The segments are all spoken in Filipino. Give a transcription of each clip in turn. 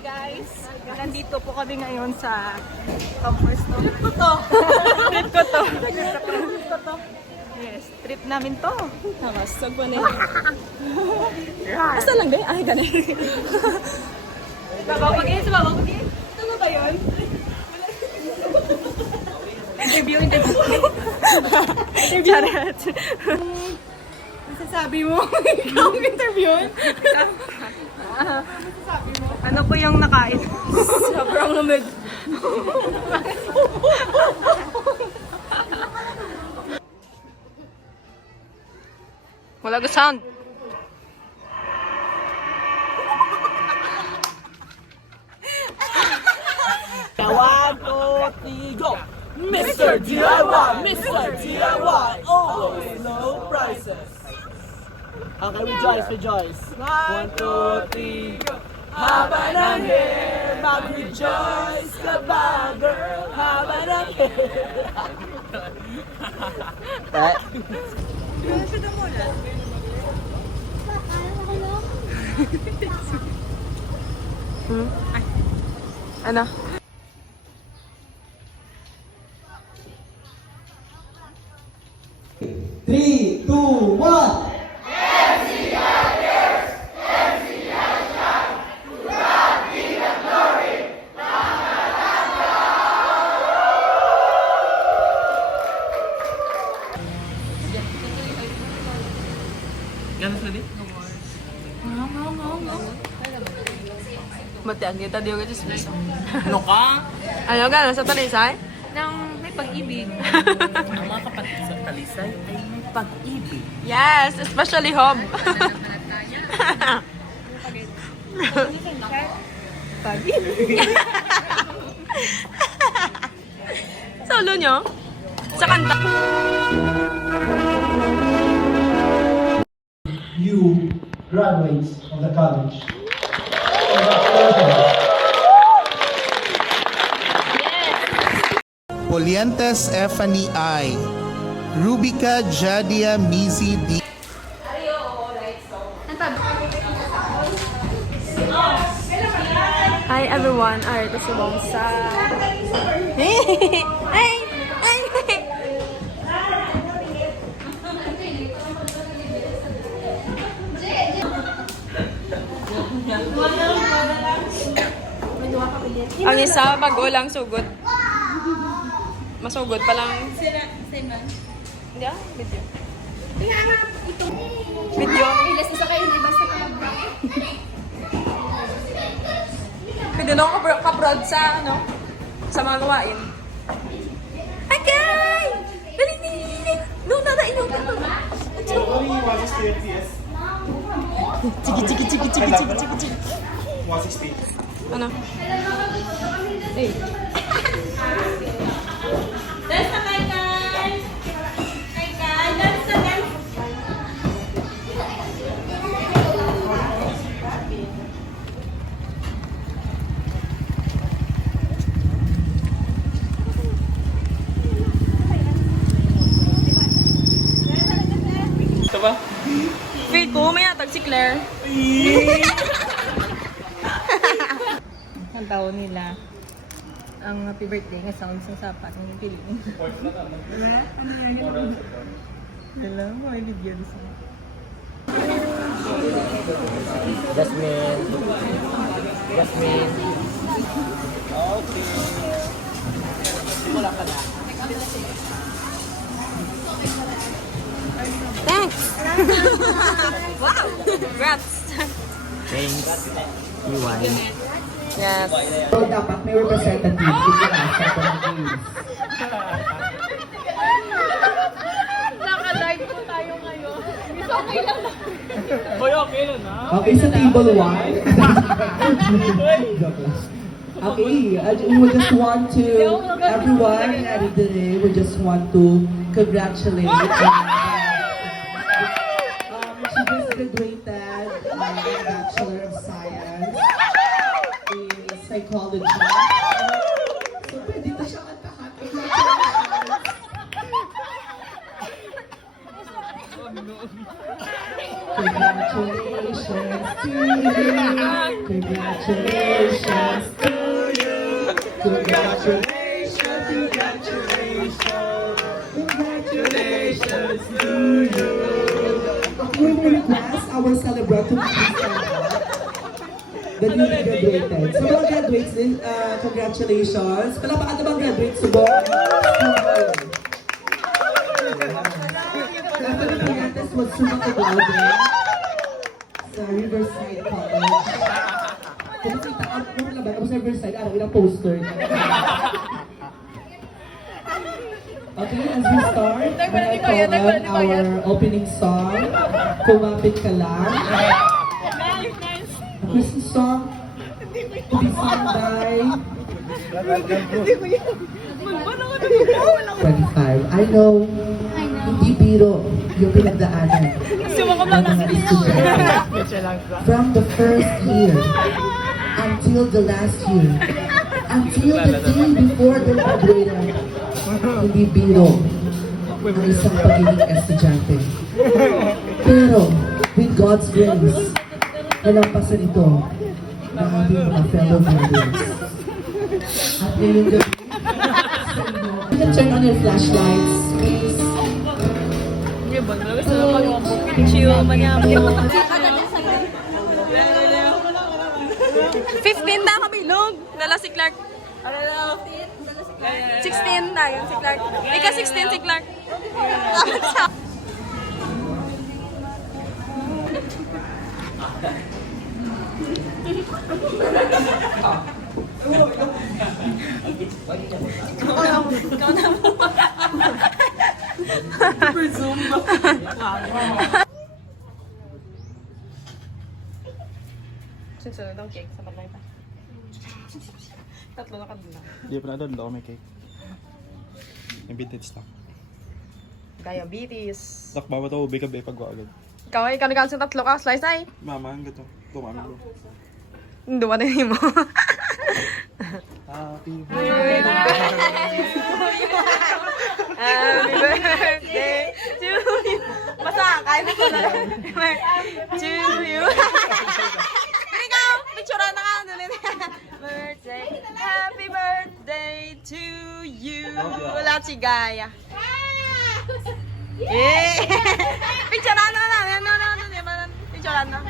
guys, nandito po kami ngayon sa Comfort Store. Trip ko to. Yes, trip namin to. Nakasag pa na yun. Asa lang ba? Ay, ganun. Babawagin. Ito na ba yun? Interview. Charot. Masasabi mo? Ikaw ang interviewin? Ano po yung nakain? Sobrang lamig. Wala ka sound. One, two, three, go! Mr. DIY! Mr. DIY! Always low prices! Okay, rejoice! 1, 2, 3, go! Haba ng hair, mag-rejoice ka ba, girl? Haba ng hair! Ano? Three, two, one. Matian kita dia ka just bisa. Ano ka? Ano ka sa talisay? Nang may pag-ibig. Ang mga kapatid sa Talisay ay may pag-ibig. Yes, especially Hob. Solo nyo? Sa kanta? You graduates of the college. Congratulations. Polientes Efani I, Rubica Jadia Mizi D. Hi everyone, ito si Bongsa. Ay! Ang isa, mag-ulang sugod. Masugod pa lang. Hindi video. Video? Ilas na sa kayo, di basta ka mag-block. Pwede na ako kaprod sa, sa mga gawain. Agay! Dali! No, nadainaw ka to. Chiki. Ano? Eh. Dance na kayo, guys! Dance na, dance! Ito ba? Feel ko, may natag si Claire. Ang tao nila. Ang happy birthday nga sounds ng sapat ng piling. Dala mo, ay video sa Jasmine. Okay. Simula ka na. Thanks! Wow! Congrats! Thanks. Rewind. Yes. So, dapat may representative kung nasa Philippines. Naka-live po tayo ngayon. So, okay lang na. Hoy, okay na na. Okay, sa table 1. Okay, we just want to, everyone at the end of the day, we just want to congratulate. She just graduated Bachelor of Science in Psychology. So, pwede na siya kantahan. Congratulations. Congratulations to you. Congratulations to you. Congratulations, congratulations. Congratulations to you. We're going to request our celebrant to please stand up. The newly graduated. So mga graduates din, congratulations. Palapaan na mga graduates sa buong school. Stephanie Fernandez was summa cum laude sa Riverside College. Kung nakita ka, kung laban ako sa Riverside, ano, ilang poster. Okay, as we start, I call on our opening song, Kumapit Ka Lang. A Christmas song to be sung by 25. I know, hindi biro yung pinagdaanan ng mga estudyante. From the first year until the last year, until the day before the graduation, hindi biro ang isang pagiging estudyante. Pero, with God's grace, nalampasan ito ng ating mga fellow brothers. At ngayong gabi, sa inyo, you can turn on your flashlights, please. Chill pa niya. 15 na kami, Log. Lala si Clark. 16 na yun si Clark. Ika 16 si Clark. Ikaw na mo. Super zoom ba? Susunod ang cake sa bagay pa. Tatlo na kabila. Hindi pa na doon, daw may cake. Yung vintage stock. Diabetes. Stock bawa to, ubay ka ba ipagawa agad. Ikaw ay kanikaan sa tatlo ka. Slice ay. Mama, ang gato. Tumami ko. Duwa na yun mo. Happy Happy birthday to you. Basta, kahit ito na. To you. Ikaw, picture na ka. Birthday, happy birthday to you. Wala si Gaya. Yeah. Picture na. Picture na.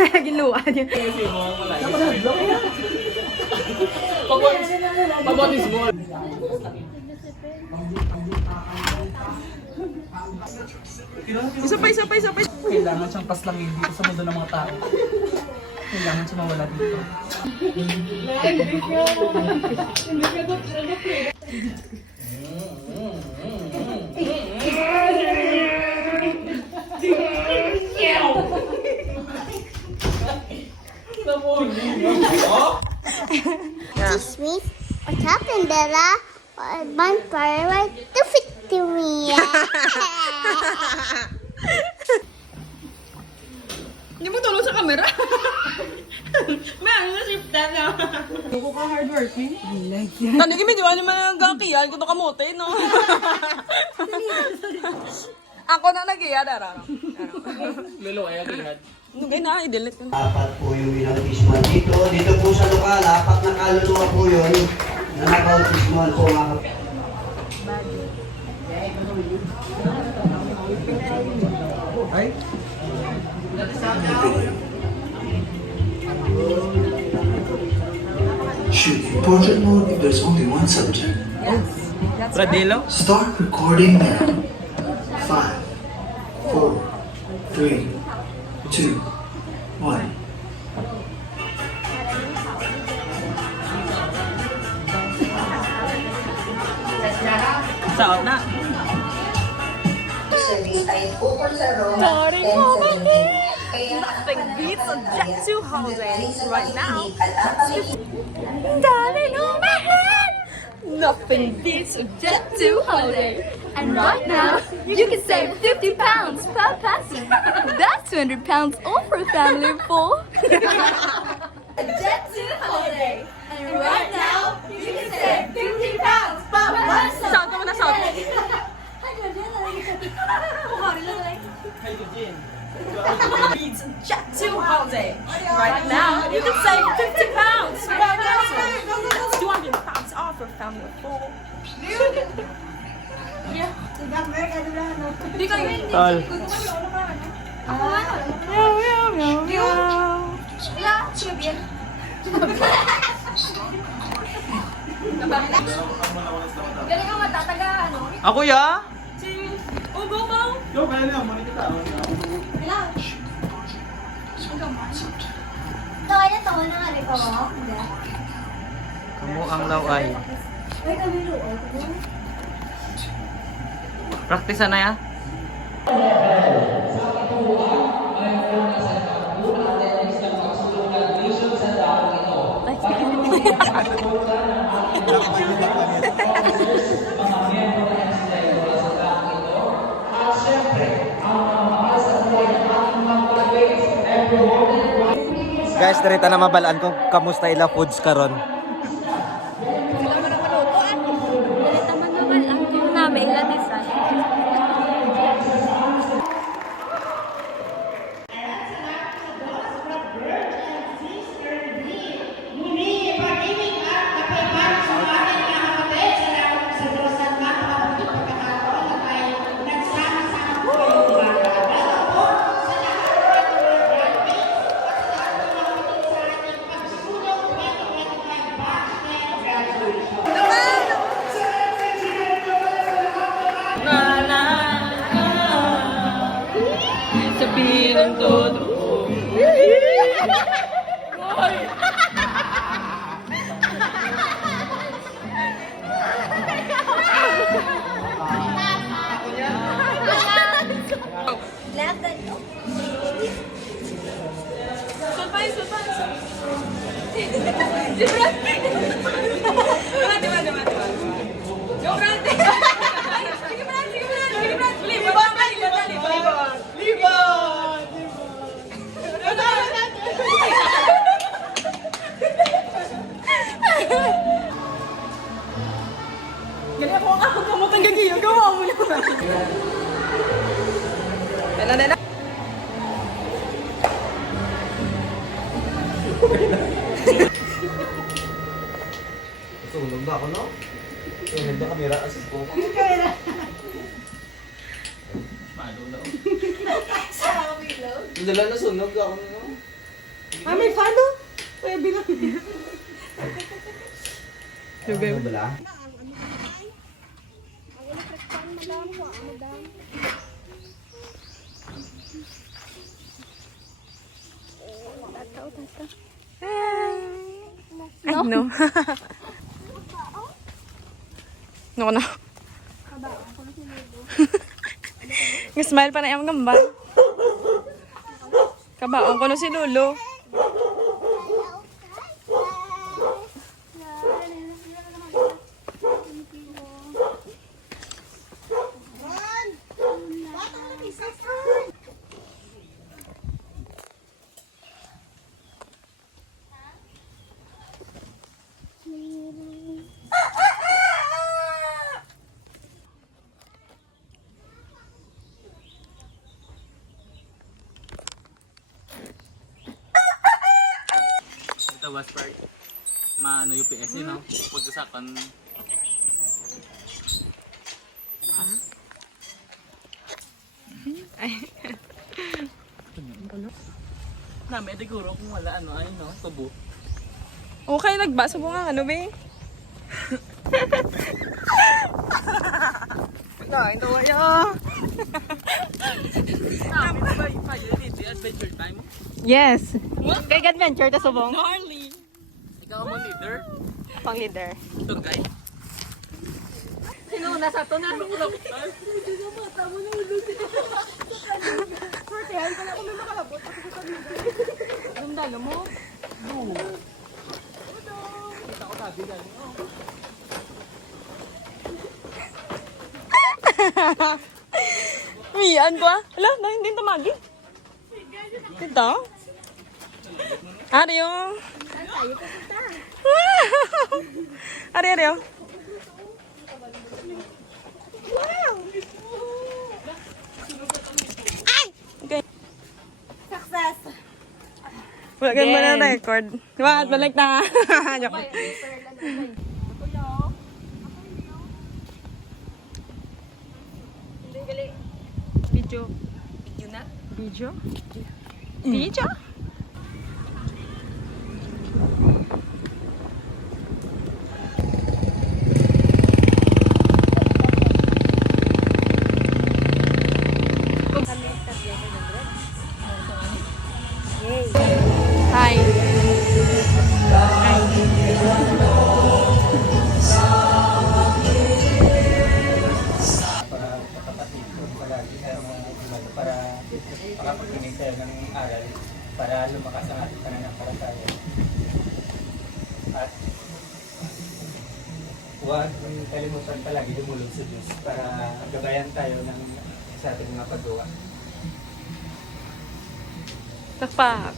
Ginuha niya. Isa pa. Kailangan siyang paslangin dito sa mundo ng mga tao. Kailangan siya mawala dito. Excuse me, what happened, Bella? Bonfire right to fit to me. Hindi mo tulong sa camera. May ano na shift na. Ako ka hardworking. Tanigin mo, di ba naman ang gakiyan? Kung kamote, no? Ako na nag-iyan, Araro. Lolo, kaya kaya. Nugay na, i-delete ko na. Apat po yung pinag-autisman dito. Dito po sa lokal, apat na kaluluwa po yun na naka-autisman po mga Ay? Shoot portrait mode if there's only one subject. Pradilo? Start recording now. 5, 4, 3, 2, 1. Saot na. Starting Nothing beats a Jet 2 holiday right now. Darling, on my head. Nothing beats a Jet 2 holiday. And right now, you can save 50 pounds per person. That's 200 pounds all for a family of 4. A Jet 2 holiday. And right now, you can save 50 pounds per person. Saan ka mo na right now, you can save 50 pounds per person. That's 200 pounds off for family of 4. Tol. Galing ang matataga, ano? Ako ya? Oh, go, go! Yo, kaya na, muna kita. Kaya to, nangalit ko mo? Hindi. Kamu ang laway. Ay, kami luoy. Practice na ya? Guys, direta na mabalaan kung kamusta ila foods karon. Namin, latisan. Sabihin ng todo. Ganyan ako ang ako kamutang gagiyo. Gawa mo naman. Nena. Sunog ba ako, no? Sunog ba kamera? Asis ko. Malo na. Hindi lang nasunog ako, no? Ah, may falo? Ay, bilang. Ano ba lang? Ay, no. No, no. Smile pa na yung gambal. Kabaon ko no si Lolo. Ito was part maano UPS yun, no? Pagkasakan. Namin, siguro kung wala ano, ay no, tubo. Okay, nagbaso mo nga, ano be? Kain daw ayo. Namin ba yung adventure time? Yes. Kay adventure ta subong. Darling. Ikaw mo leader? Pang leader. Ito guys. Sino nasa to na? Anong dala mo? Kita ko tabi dali. Mian ko ah. Hala, hindi tamagi. Dito? Ari yung... Ari. Okay. Success. Wala ka ba na record? Diba? Balik na. Joke. Video. Video na? Video? Video? Hi. para makapagpinig tayo ng aral para lumakas ang ating pananampalataya. At huwag kalimutan palagi lumulog sa Diyos para gabayan tayo ng sa ating mga paggawa. Takpak.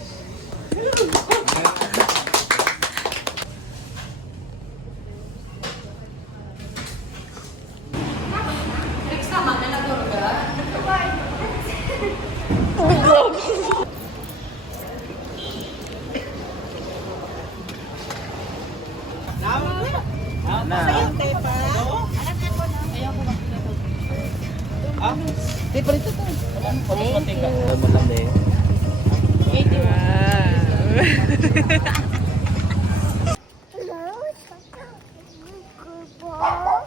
Hello, good boy.